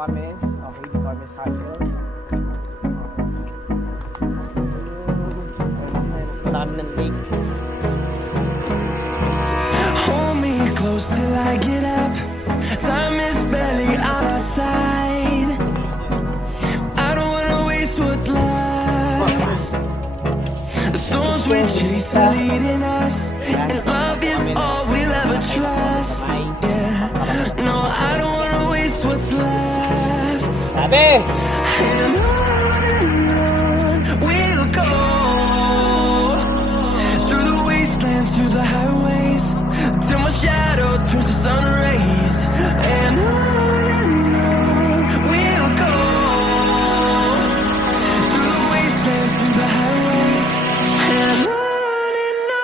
kami. Okay, dito kami sa atin. Marami ng lake. Hold me close till I get up. Time is barely on our side. I don't wanna waste what's left. The storms we chase are leading us, and love is all we'll ever trust. Yeah, no, I don't wanna waste what's left. Sabi! And on we'll go, through the wastelands, through the highways, till my shadow turns to sun rays. And on we'll go, through the wastelands, through the highways, and on we'll go.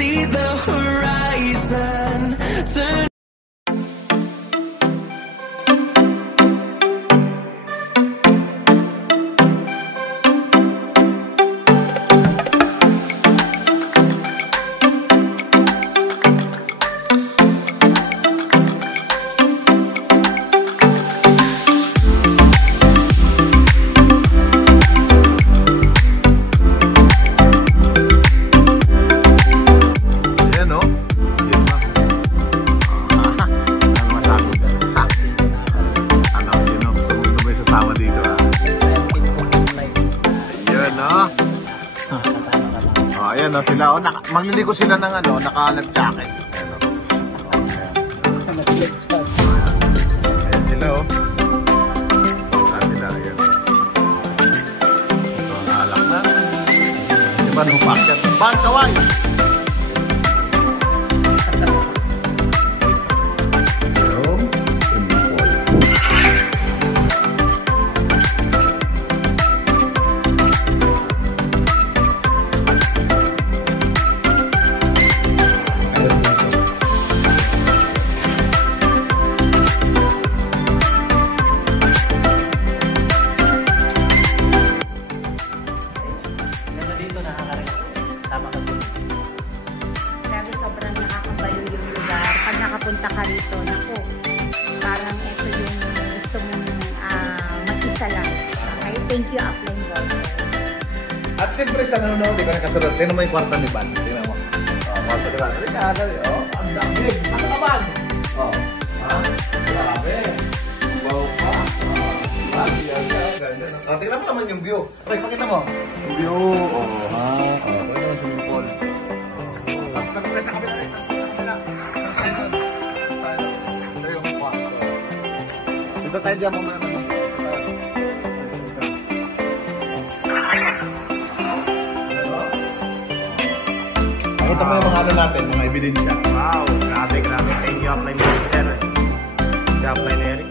See the horizon turn. Ayan o sila, magliligo sila ng naka-life jacket. Ayan sila o. Ayan sila, ayan. Ito ang alak na. Diba nung packet? Ban, kaway! Nakapunta ka rito, naku, parang ito yung gusto mong mag-isa lang. Okay, thank you, Upline Gold. At siyempre sa nanonood, di ba nakasunod? Tignan mo yung kwarto ni Ban. Tignan mo. Kwarto ni Ban. Ang dami. Ano ka, Ban? Grabe. Wow pa. Tignan mo naman yung view. Okay, pakita mo. Yung view. Tignan mo yung swimming pool. Tapos na sa kabila rin. Dito tayo dyan mo naman. Pakita mo yung mga ano natin, mga ebidensya. Wow, grabe. Thank you, Upline Eric. Si Upline Eric.